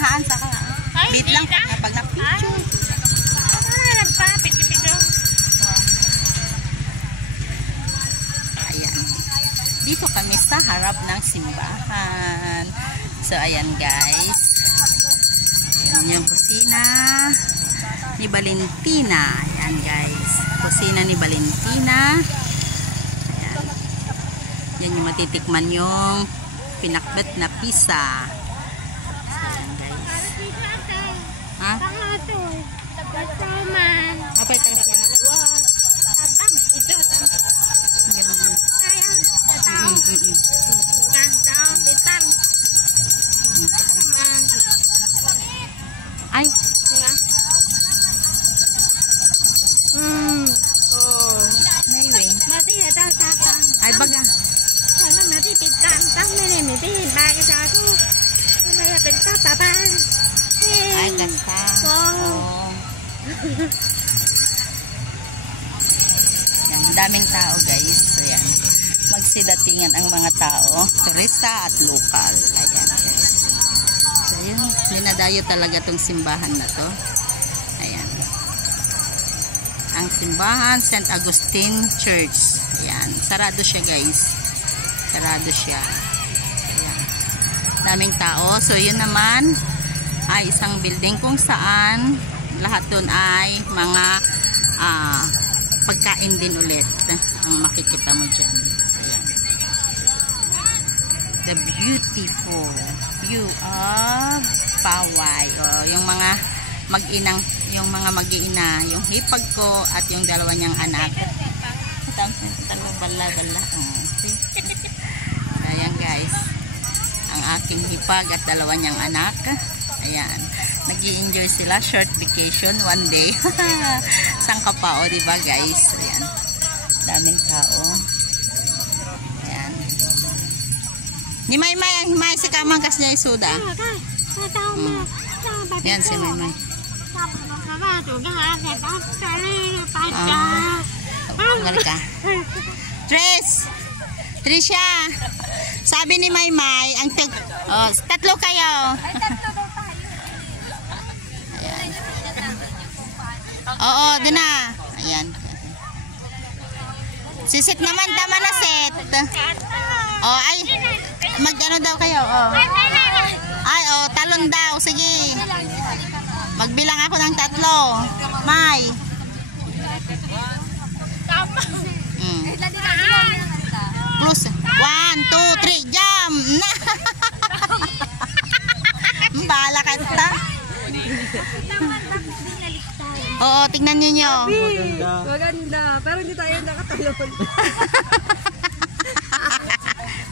haan sa ka. Bid lang pag na-picture. Ayan. Dito kami sa harap ng simbahan. So, ayan guys. Ayan yung kusina ni Valentina. Ayan guys. Kusina ni Valentina. Ayan. Yan yung matitikman yung pinakbet na pizza. So, ayan guys. Ha? Apa ito siya? Ay. Ay baga. Ay gasta. Yan, daming tao guys. Ayan. Magsidatingan ang mga tao. Turista at lokal. Ayan guys. Ayun, dinadayo talaga tong simbahan na to. Ayan. Ang simbahan St. Augustine Church. Ayan, sarado siya guys. Sarado siya. Ayan. Daming tao. So yun naman ay isang building kung saan lahat doon ay mga pagkain din ulit ang makikita mo dyan. Ayan. The beautiful view of Paway. O, yung mga mag-inang, yung mga mag-iina, yung hipag ko at yung dalawa niyang anak. Bala. Ayan guys. Ang aking hipag at dalawa niyang anak. Ayan. Nag-i-enjoy sila. Short vacation one day. Sang kapao, diba guys? Ayan. Daming tao. Ayan. Ni Maymay, ang himay si kamang kas niya isuda. Ayan si Maymay. Marika. Trisha. Sabi ni Maymay, ang tatlo kayo. Ayan. Oo, doon na. Ayan. Sisit naman, tama na set. Oh, ay. Mag-ano daw kayo? Oh. Ay, oh, talon daw. Sige. Magbilang ako ng 3. May. Plus 1, 2, 3, jam. Bahala ka ta. Oo, tingnan niyo. Maganda. Pero hindi tayo nakatalon.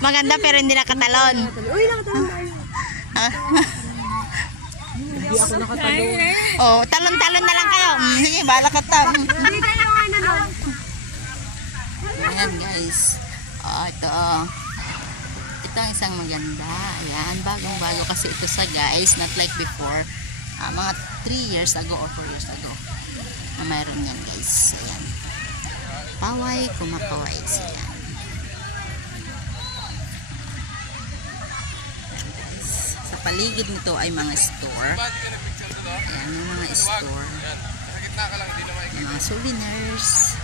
Maganda pero hindi nakatalon. Uy, nakatalon tayo. Hindi ako nakatalon. Oh, talon-talon na lang kayo. Sige, bahala ka ta. Hindi kayo lang. Ayan guys. Oh, ito oh. Ito ang isang maganda. Ayan, bagong-bago kasi ito sa guys, not like before. Mga 3 years ago or 4 years ago. Mayroon yan guys. Ayan. Paway, kumakaway. Ayan. Sa paligid nito ay mga store. Ayan, yung mga store. Yung mga souvenirs.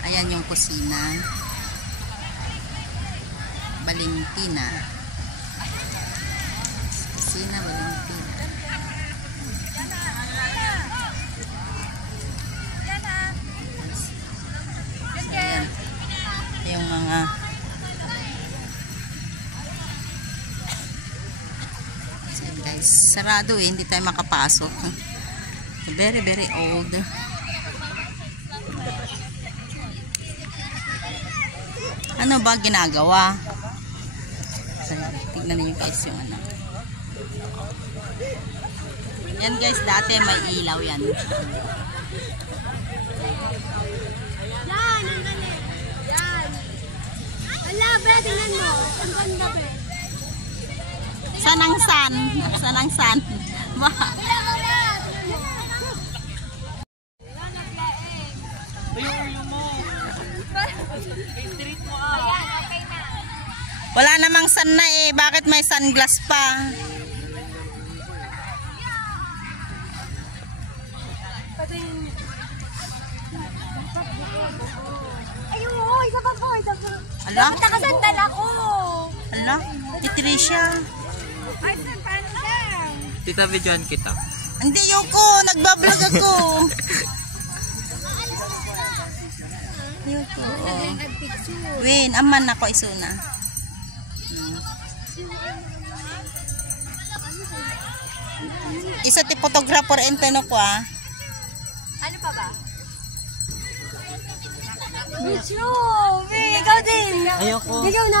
Ayan yung kusina. Valentina. Kusina Valentina. Ayan. Yung mga guys, sarado eh, hindi tayo makapasok. Very very old. Ano ba ginagawa? So, tignan niyo guys yung ano. Yan guys, dati may ilaw yan. Yan, ang galing. Yan. Ala, be, tingnan mo. Ang ganda, be. Sanang san? Sanang san? Wala namang sun na eh. Bakit may sunglass pa? Ayun, isa pa po, isa pa. Ala? Nakasandal ako. Ala? Si Tricia. Ay, paano daw? Tita, videoan kita. Hindi, Yoko. Nagbablog ako. Yoko. Oh. Win, aman ako isuna. Isa ti photographer ente no ko ah. Ano pa ba? Video! Ikaw din! Ayoko. Ikaw na!